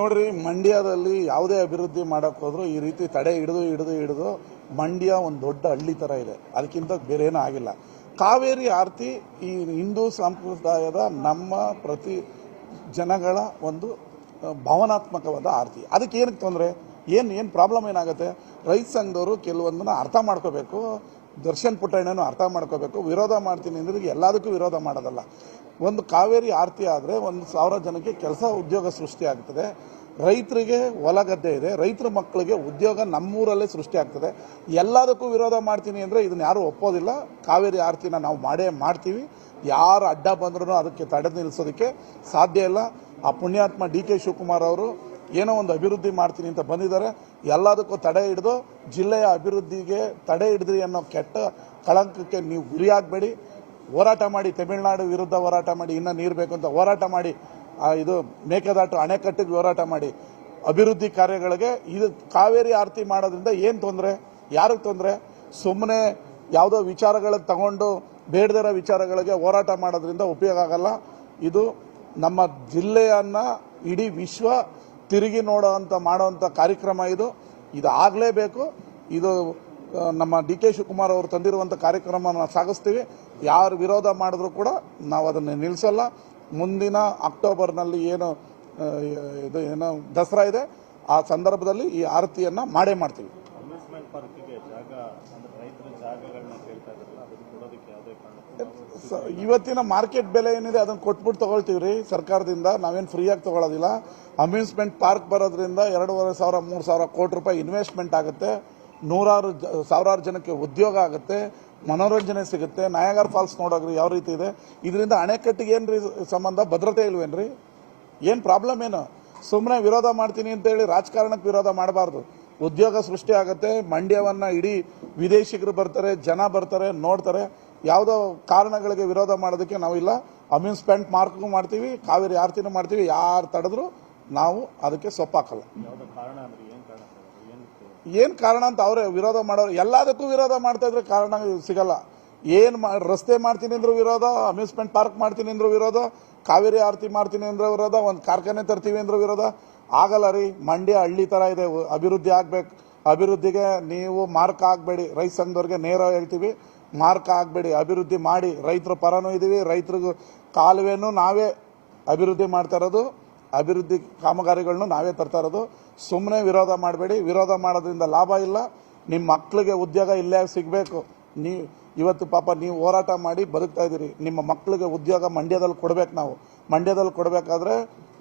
ನೋಡ್ರಿ, ಮಂಡ್ಯದಲ್ಲಿ ಯಾವುದೇ ಅಭಿವೃದ್ಧಿ ಮಾಡಕ್ ಹೋದ್ರು ಈ ರೀತಿ ತಡೆ ಹಿಡಿದು ಹಿಡಿದು ಹಿಡಿದು ಮಂಡ್ಯ ಒಂದು ದೊಡ್ಡ ಹಳ್ಳಿ ತರ ಇದೆ. ಅದಕ್ಕಿಂತ ಬೇರೆ ಏನೂ ಆಗಿಲ್ಲ. ಕಾವೇರಿ ಆರತಿ ಈ ಹಿಂದೂ ಸಂಪ್ರದಾಯದ ನಮ್ಮ ಪ್ರತಿ ಜನಗಳ ಒಂದು ಭಾವನಾತ್ಮಕವಾದ ಆರತಿ. ಅದಕ್ಕೆ ಏನಕ್ಕೆ ತೊಂದರೆ? ಏನು ಏನು ಪ್ರಾಬ್ಲಮ್ ಏನಾಗುತ್ತೆ? ರೈತ ಸಂಘದವರು ಕೆಲವೊಂದನ್ನು ಅರ್ಥ ಮಾಡ್ಕೋಬೇಕು. ದರ್ಶನ್ ಪುಟ್ಟಣ್ಣನೂ ಅರ್ಥ ಮಾಡ್ಕೋಬೇಕು. ವಿರೋಧ ಮಾಡ್ತೀನಿ ಅಂದ್ರೆ ಎಲ್ಲದಕ್ಕೂ ವಿರೋಧ ಮಾಡೋದಲ್ಲ. ಒಂದು ಕಾವೇರಿ ಆರತಿ ಆದರೆ ಒಂದು ಸಾವಿರ ಜನಕ್ಕೆ ಕೆಲಸ ಉದ್ಯೋಗ ಸೃಷ್ಟಿ ಆಗ್ತದೆ. ರೈತರಿಗೆ ಹೊಲ ಗದ್ದೆ ಇದೆ. ರೈತರ ಮಕ್ಕಳಿಗೆ ಉದ್ಯೋಗ ನಮ್ಮೂರಲ್ಲೇ ಸೃಷ್ಟಿ ಆಗ್ತದೆ. ಎಲ್ಲದಕ್ಕೂ ವಿರೋಧ ಮಾಡ್ತೀನಿ ಅಂದರೆ ಇದನ್ನ ಯಾರೂ ಒಪ್ಪೋದಿಲ್ಲ. ಕಾವೇರಿ ಆರತಿನ ನಾವು ಮಾಡೇ ಮಾಡ್ತೀವಿ. ಯಾರು ಅಡ್ಡ ಬಂದ್ರೂ ಅದಕ್ಕೆ ತಡೆ ನಿಲ್ಲಿಸೋದಕ್ಕೆ ಸಾಧ್ಯ ಇಲ್ಲ. ಆ ಪುಣ್ಯಾತ್ಮ ಡಿ ಕೆ ಶಿವಕುಮಾರ್ ಅವರು ಏನೋ ಒಂದು ಅಭಿವೃದ್ಧಿ ಮಾಡ್ತೀನಿ ಅಂತ ಬಂದಿದ್ದಾರೆ. ಎಲ್ಲದಕ್ಕೂ ತಡೆ ಹಿಡಿದು ಜಿಲ್ಲೆಯ ಅಭಿವೃದ್ಧಿಗೆ ತಡೆ ಹಿಡಿದ್ರಿ ಅನ್ನೋ ಕೆಟ್ಟ ಕಳಂಕಕ್ಕೆ ನೀವು ಗುರಿಯಾಗಬೇಡಿ. ಹೋರಾಟ ಮಾಡಿ ತಮಿಳುನಾಡು ವಿರುದ್ಧ ಹೋರಾಟ ಮಾಡಿ, ಇನ್ನೂ ನೀರು ಬೇಕು ಅಂತ ಹೋರಾಟ ಮಾಡಿ ಇದು ಮೇಕೆದಾಟು ಅಣೆಕಟ್ಟಿಗೆ ಹೋರಾಟ ಮಾಡಿ. ಅಭಿವೃದ್ಧಿ ಕಾರ್ಯಗಳಿಗೆ ಇದು ಕಾವೇರಿ ಆರತಿ ಮಾಡೋದ್ರಿಂದ ಏನು ತೊಂದರೆ? ಯಾರಿಗೆ ತೊಂದರೆ? ಸುಮ್ಮನೆ ಯಾವುದೋ ವಿಚಾರಗಳಿಗೆ ತಗೊಂಡು ಬೇಡದಿರೋ ವಿಚಾರಗಳಿಗೆ ಹೋರಾಟ ಮಾಡೋದ್ರಿಂದ ಉಪಯೋಗ ಆಗಲ್ಲ. ಇದು ನಮ್ಮ ಜಿಲ್ಲೆಯನ್ನು ಇಡೀ ವಿಶ್ವ ತಿರುಗಿ ನೋಡೋವಂಥ ಮಾಡೋವಂಥ ಕಾರ್ಯಕ್ರಮ ಇದು. ಇದು ಆಗಲೇಬೇಕು. ಇದು ನಮ್ಮ ಡಿ ಕೆ ಶಿವಕುಮಾರ್ ಅವರು ತಂದಿರುವಂಥ ಕಾರ್ಯಕ್ರಮನ ಸಾಗಿಸ್ತೀವಿ. ಯಾರು ವಿರೋಧ ಮಾಡಿದ್ರು ಕೂಡ ನಾವು ಅದನ್ನು ನಿಲ್ಲಿಸಲ್ಲ ಮುಂದಿನ ಅಕ್ಟೋಬರ್ನಲ್ಲಿ ಏನು ಇದು ಏನೋ ದಸರಾ ಇದೆ, ಆ ಸಂದರ್ಭದಲ್ಲಿ ಈ ಆರತಿಯನ್ನು ಮಾಡೇ ಮಾಡ್ತೀವಿ. ಇವತ್ತಿನ ಮಾರ್ಕೆಟ್ ಬೆಲೆ ಏನಿದೆ ಅದನ್ನ ಕೊಟ್ಬಿಟ್ಟು ತಗೊಳ್ತೀವಿ ರೀ ಸರ್ಕಾರದಿಂದ. ನಾವೇನು ಫ್ರೀಯಾಗಿ ತಗೊಳ್ಳೋದಿಲ್ಲ ಅಮ್ಯೂಸ್ಮೆಂಟ್ ಪಾರ್ಕ್ ಬರೋದ್ರಿಂದ ಎರಡೂವರೆ ಸಾವಿರ, ಮೂರು ಸಾವಿರ ಕೋಟಿ ರೂಪಾಯಿ ಇನ್ವೆಸ್ಟ್ಮೆಂಟ್ ಆಗುತ್ತೆ. ನೂರಾರು ಸಾವಿರಾರು ಜನಕ್ಕೆ ಉದ್ಯೋಗ ಆಗುತ್ತೆ. ಮನೋರಂಜನೆ ಸಿಗುತ್ತೆ. ನಾಯಗಾರ್ ಫಾಲ್ಸ್ ನೋಡೋಗ್ರಿ ಯಾವ ರೀತಿ ಇದೆ. ಇದರಿಂದ ಅಣೆಕಟ್ಟಿಗೆ ಏನ್ರಿ ಸಂಬಂಧ? ಭದ್ರತೆ ಇಲ್ವೇನ್ರಿ? ಏನು ಪ್ರಾಬ್ಲಮ್ ಏನು? ಸುಮ್ಮನೆ ವಿರೋಧ ಮಾಡ್ತೀನಿ ಅಂತೇಳಿ ರಾಜಕಾರಣಕ್ಕೆ ವಿರೋಧ ಮಾಡಬಾರ್ದು. ಉದ್ಯೋಗ ಸೃಷ್ಟಿ ಆಗುತ್ತೆ. ಮಂಡ್ಯವನ್ನ ಇಡೀ ವಿದೇಶಿಗರು ಬರ್ತಾರೆ, ಜನ ಬರ್ತಾರೆ, ನೋಡ್ತಾರೆ. ಯಾವುದೋ ಕಾರಣಗಳಿಗೆ ವಿರೋಧ ಮಾಡೋದಕ್ಕೆ ನಾವಿಲ್ಲ ಅಮ್ಯೂಸ್ಮೆಂಟ್ ಮಾರ್ಕ್ಗೂ ಮಾಡ್ತೀವಿ ಕಾವೇರಿ ಆರತಿನೂ ಮಾಡ್ತೀವಿ ಯಾರು ತಡೆದ್ರು ನಾವು ಅದಕ್ಕೆ ಸೊಪ್ಪಾಕಲ್ಲ. ಏನ್ ಕಾರಣ ಸರ್ ಏನು ಕಾರಣ ಅಂತ ಅವರೇ ವಿರೋಧ ಮಾಡೋರು ಎಲ್ಲದಕ್ಕೂ ವಿರೋಧ ಮಾಡ್ತಾ ಇದ್ರೆ ಕಾರಣ ಸಿಗಲ್ಲ. ಏನು ಮಾ ರಸ್ತೆ ಮಾಡ್ತೀನಿ ಅಂದ್ರೂ ವಿರೋಧ ಅಮ್ಯೂಸ್ಮೆಂಟ್ ಪಾರ್ಕ್ ಮಾಡ್ತೀನಿ ಅಂದ್ರೂ ವಿರೋಧ ಕಾವೇರಿ ಆರತಿ ಮಾಡ್ತೀನಿ ಅಂದ್ರೆ ವಿರೋಧ ಒಂದು ಕಾರ್ಖಾನೆ ತರ್ತೀವಿ ಅಂದ್ರೂ ವಿರೋಧ. ಆಗಲ್ಲ ರೀ ಮಂಡ್ಯ ಹಳ್ಳಿ ಥರ ಇದೆ ಅಭಿವೃದ್ಧಿ ಆಗ್ಬೇಕು. ಅಭಿವೃದ್ಧಿಗೆ ನೀವು ಮಾರ್ಕ್ ಆಗಬೇಡಿ. ರೈತ ಸಂಘದವ್ರಿಗೆ ನೇರ ಹೇಳ್ತೀವಿ. ಮಾರ್ಕ್ ಆಗಬೇಡಿ, ಅಭಿವೃದ್ಧಿ ಮಾಡಿ. ರೈತರ ಪರನೂ ಇದ್ದೀವಿ ರೈತರಿಗೂ ಕಾಲುವೆನೂ ನಾವೇ ಅಭಿವೃದ್ಧಿ ಮಾಡ್ತಾ ಇರೋದು, ಅಭಿವೃದ್ಧಿ ಕಾಮಗಾರಿಗಳನ್ನು ನಾವೇ ತರ್ತಾ ಇರೋದು. ಸುಮ್ಮನೆ ವಿರೋಧ ಮಾಡಬೇಡಿ, ವಿರೋಧ ಮಾಡೋದ್ರಿಂದ ಲಾಭ ಇಲ್ಲ. ನಿಮ್ಮ ಮಕ್ಕಳಿಗೆ ಉದ್ಯೋಗ ಇಲ್ಲೇ ಸಿಗಬೇಕು. ನೀವು ಇವತ್ತು ಪಾಪ ನೀವು ಹೋರಾಟ ಮಾಡಿ ಬದುಕ್ತಾ ಇದ್ದೀರಿ. ನಿಮ್ಮ ಮಕ್ಕಳಿಗೆ ಉದ್ಯೋಗ ಮಂಡ್ಯದಲ್ಲಿ ಕೊಡಬೇಕು ನಾವು. ಮಂಡ್ಯದಲ್ಲಿ ಕೊಡಬೇಕಾದ್ರೆ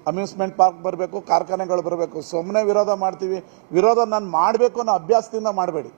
ಅಮ್ಯೂಸ್ಮೆಂಟ್ ಪಾರ್ಕ್ ಬರಬೇಕು, ಕಾರ್ಖಾನೆಗಳು ಬರಬೇಕು. ಸುಮ್ಮನೆ ವಿರೋಧ ಮಾಡ್ತೀವಿ. ವಿರೋಧ ನಾನು ಮಾಡಬೇಕು ಅನ್ನೋ ಅಭ್ಯಾಸದಿಂದ ಮಾಡಬೇಡಿ.